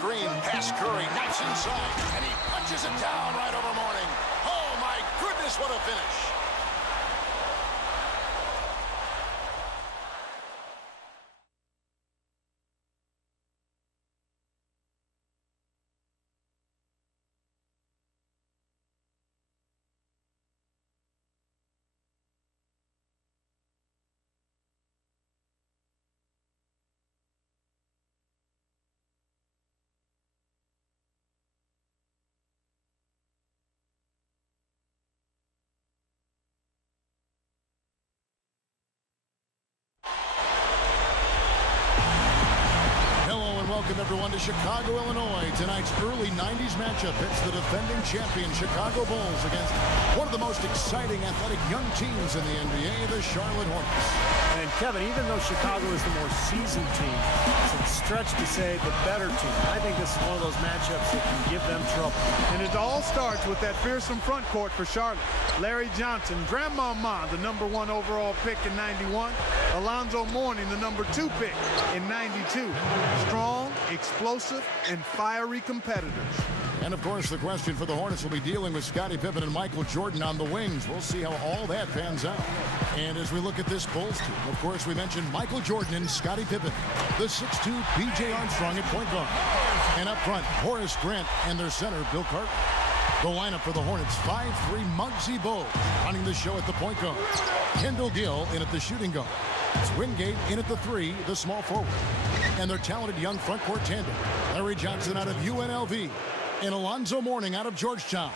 Green, pass Curry, knifes inside, and he punches it down right over Mourning. Oh, my goodness, what a finish. Welcome, everyone, to Chicago, Illinois. Tonight's early 90s matchup hits the defending champion Chicago Bulls against one of the most exciting athletic young teams in the NBA, the Charlotte Hornets. And, Kevin, even though Chicago is the more seasoned team, it's a stretch to say the better team. I think this is one of those matchups that can give them trouble. And it all starts with that fearsome front court for Charlotte. Larry Johnson, Grandma Ma, the #1 overall pick in '91. Alonzo Mourning, the #2 pick in '92. Strong, explosive, and fiery competitors. And, of course, the question for the Hornets will be dealing with Scottie Pippen and Michael Jordan on the wings. We'll see how all that pans out. And as we look at this Bulls team, of course, we mentioned Michael Jordan and Scottie Pippen. The 6'2" B.J. Armstrong at point guard. And up front, Horace Grant and their center, Bill Carter. The lineup for the Hornets, 5'3" Muggsy Bogues running the show at the point guard. Kendall Gill in at the shooting guard. It's Wingate in at the 3, the small forward. And their talented young front court tandem, Larry Johnson out of UNLV and Alonzo Mourning out of Georgetown.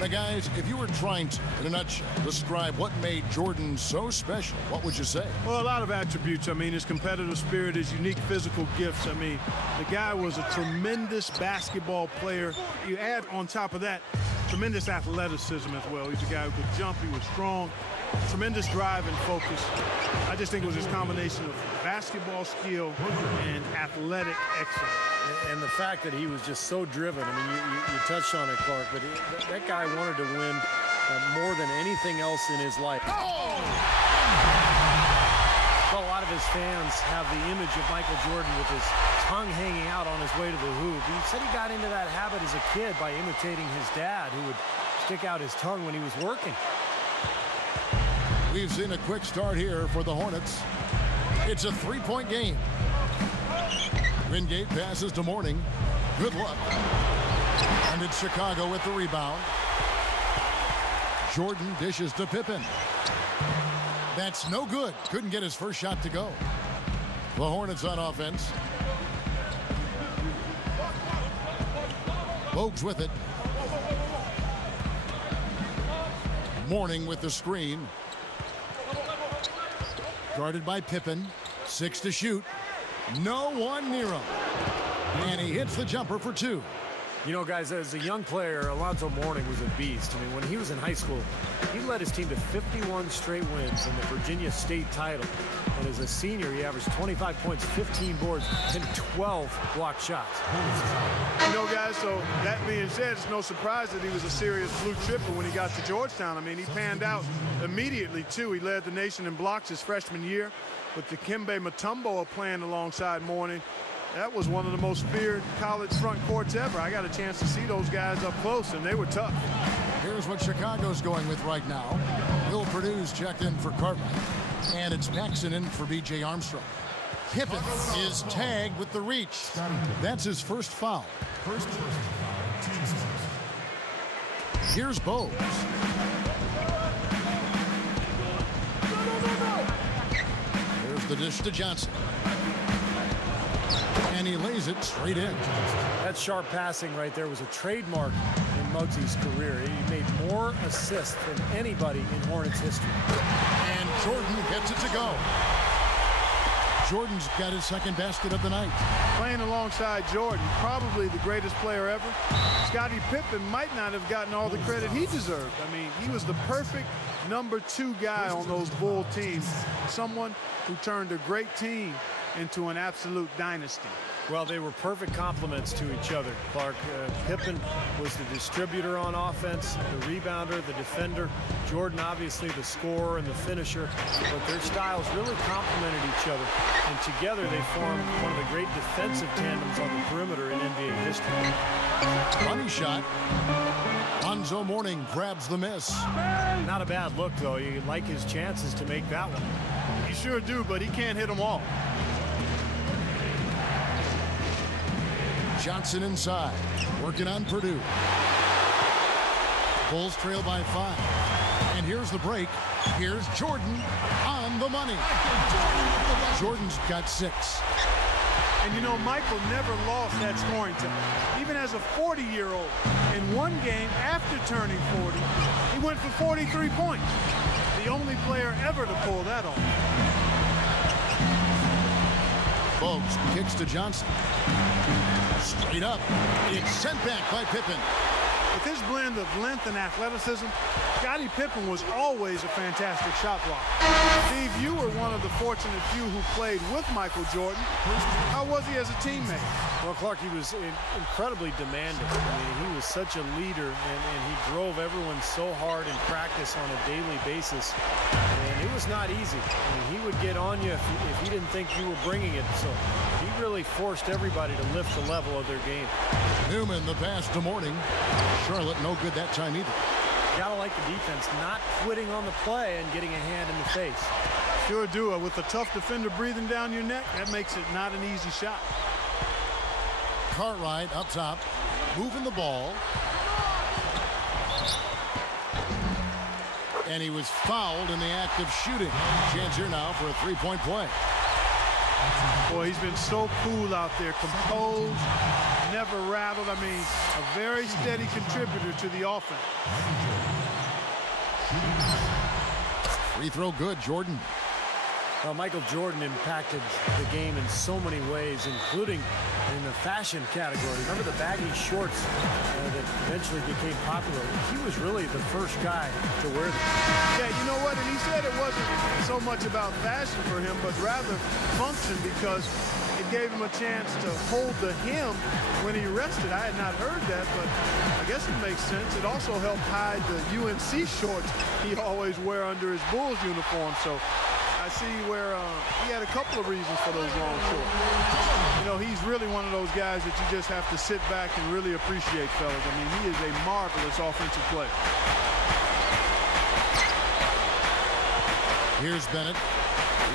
Now, guys, if you were trying to, in a nutshell, describe what made Jordan so special, what would you say? Well, a lot of attributes. I mean, his competitive spirit, his unique physical gifts. I mean, the guy was a tremendous basketball player. You add on top of that, tremendous athleticism as well. He's a guy who could jump. He was strong. Tremendous drive and focus. I just think it was his combination of basketball skill and athletic excellence. And the fact that he was just so driven. I mean, you touched on it, Clark, but that guy wanted to win more than anything else in his life. Oh! Well, a lot of his fans have the image of Michael Jordan with his tongue hanging out on his way to the hoop. He said he got into that habit as a kid by imitating his dad, who would stick out his tongue when he was working. We've seen a quick start here for the Hornets. It's a 3-point game. Wingate passes to Mourning. Good luck. And it's Chicago with the rebound. Jordan dishes to Pippen. That's no good. Couldn't get his first shot to go. The Hornets on offense. Bogues with it. Mourning with the screen. Guarded by Pippen. 6 to shoot. No one near him. And he hits the jumper for 2. You know, guys, as a young player, Alonzo Mourning was a beast. I mean, when he was in high school, he led his team to 51 straight wins in the Virginia State title. And as a senior, he averaged 25 points, 15 boards, and 12 blocked shots. You know, guys, so that being said, it's no surprise that he was a serious blue chipper when he got to Georgetown. I mean, he panned out immediately, too. He led the nation in blocks his freshman year. With Dikembe Mutombo playing alongside Mourning, that was one of the most feared college front courts ever. I got a chance to see those guys up close, and they were tough. Here's what Chicago's going with right now. Will Purdue's checked in for Cartwright, and it's Paxson in for B.J. Armstrong. Pippen is tagged with the reach. That's his first foul. Here's Bogues. There's the dish to Johnson. And he lays it straight in. That sharp passing right there was a trademark in Muggsy's career. He made more assists than anybody in Hornets history. And Jordan gets it to go. Jordan's got his second basket of the night. Playing alongside Jordan, probably the greatest player ever. Scottie Pippen might not have gotten all the credit he deserved. I mean, he was the perfect #2 guy on those Bull teams. Someone who turned a great team into an absolute dynasty. Well, they were perfect complements to each other, Clark. Pippen was the distributor on offense, the rebounder, the defender. Jordan, obviously, the scorer and the finisher. But their styles really complemented each other. And together, they formed one of the great defensive tandems on the perimeter in NBA history. Money shot. Alonzo Mourning grabs the miss. Not a bad look, though. You like his chances to make that one. You sure do, but he can't hit them all. Johnson inside, working on Purdue. Bulls trail by 5. And here's the break. Here's Jordan on the money. Jordan's got 6. And you know, Michael never lost that scoring time. Even as a 40-year-old, in one game after turning 40, he went for 43 points. The only player ever to pull that off. Bogues kicks to Johnson. Straight up. It's sent back by Pippen. With his blend of length and athleticism, Scottie Pippen was always a fantastic shot blocker. Steve, you were one of the fortunate few who played with Michael Jordan. How was he as a teammate? Well, Clark, he was incredibly demanding. I mean, he was such a leader, and he drove everyone so hard in practice on a daily basis. And it was not easy. I mean, he would get on you if he didn't think you were bringing it. So he really forced everybody to lift the level of their game. Newman, the pass to Mourning. Charlotte, no good that time either. Gotta like the defense not quitting on the play and getting a hand in the face. Sure do. With a tough defender breathing down your neck, that makes it not an easy shot. Cartwright up top, moving the ball. And he was fouled in the act of shooting. Chance here now for a three-point play. Boy, he's been so cool out there, composed, never rattled. I mean, a very steady contributor to the offense. Free throw good, Jordan. Well, Michael Jordan impacted the game in so many ways, including in the fashion category. Remember the baggy shorts that eventually became popular? He was really the first guy to wear them. Yeah, you know what? And he said it wasn't so much about fashion for him, but rather function, because it gave him a chance to hold the hem when he rested. I had not heard that, but I guess it makes sense. It also helped hide the UNC shorts he always wear under his Bulls uniform. So I see where he had a couple of reasons for those long shorts. You know, he's really one of those guys that you just have to sit back and really appreciate, fellas. I mean, he is a marvelous offensive player. Here's Bennett.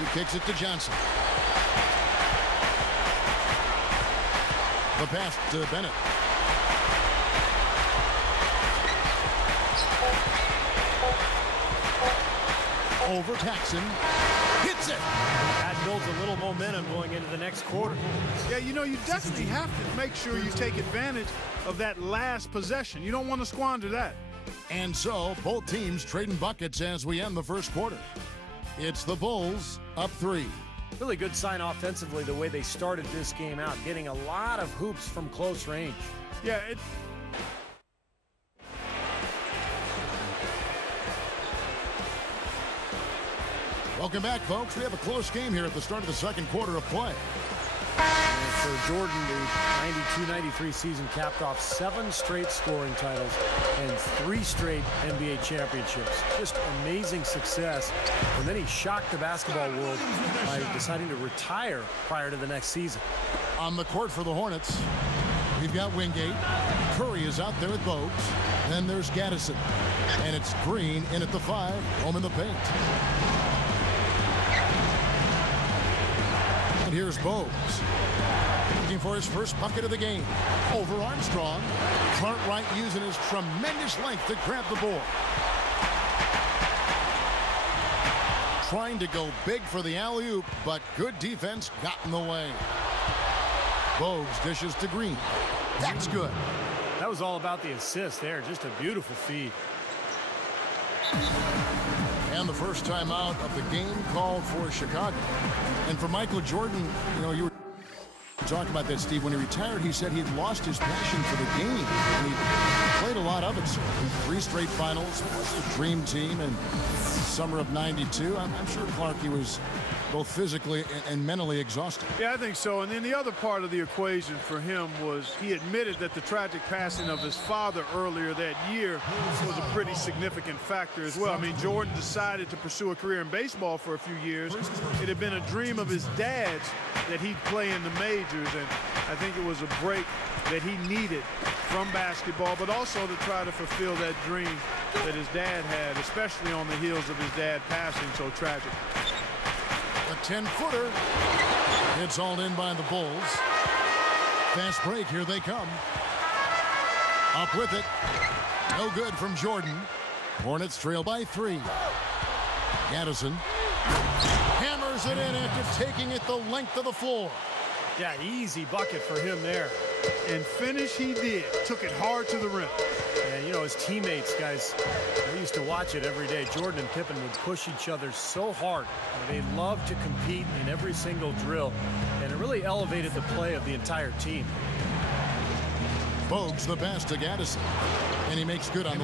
He kicks it to Johnson. The pass to Bennett. Over Paxson. Hits it. That builds a little momentum going into the next quarter. Yeah, you know, you definitely have to make sure you take advantage of that last possession. You don't want to squander that. And so, both teams trading buckets as we end the first quarter. It's the Bulls up 3. Really good sign offensively the way they started this game out, getting a lot of hoops from close range. Yeah, Welcome back, folks. We have a close game here at the start of the second quarter of play. And for Jordan, the 92-93 season capped off 7 straight scoring titles and 3 straight NBA championships. Just amazing success. And then he shocked the basketball world by deciding to retire prior to the next season. On the court for the Hornets, we've got Wingate. Curry is out there with Bogues. Then there's Gaddison. And it's Green in at the 5, home in the paint. And here's Bogues. Looking for his first bucket of the game. Over Armstrong. Cartwright using his tremendous length to grab the board. Trying to go big for the alley-oop, but good defense got in the way. Bogues dishes to Green. That's good. That was all about the assist there. Just a beautiful feed. And the first timeout of the game called for Chicago. And for Michael Jordan, you know, you were talking about that, Steve. When he retired, he said he'd lost his passion for the game. And he played a lot of it. So 3 straight finals, plus the Dream Team, and summer of '92. I'm sure, Clark, he was both physically and mentally exhausted. Yeah, I think so. And then the other part of the equation for him was he admitted that the tragic passing of his father earlier that year was a pretty significant factor as well. I mean, Jordan decided to pursue a career in baseball for a few years. It had been a dream of his dad's that he'd play in the majors, and I think it was a break that he needed from basketball, but also to try to fulfill that dream that his dad had, especially on the heels of his dad passing so tragic. A 10-footer. It's all in by the Bulls. Fast break. Here they come. Up with it. No good from Jordan. Hornets trail by 3. Gaddison hammers it in after taking it the length of the floor. Yeah, easy bucket for him there. And finish he did. Took it hard to the rim. And, you know, his teammates, guys, we used to watch it every day. Jordan and Pippen would push each other so hard. They loved to compete in every single drill, and it really elevated the play of the entire team. Bogues the pass to Gaddison, and he makes good on the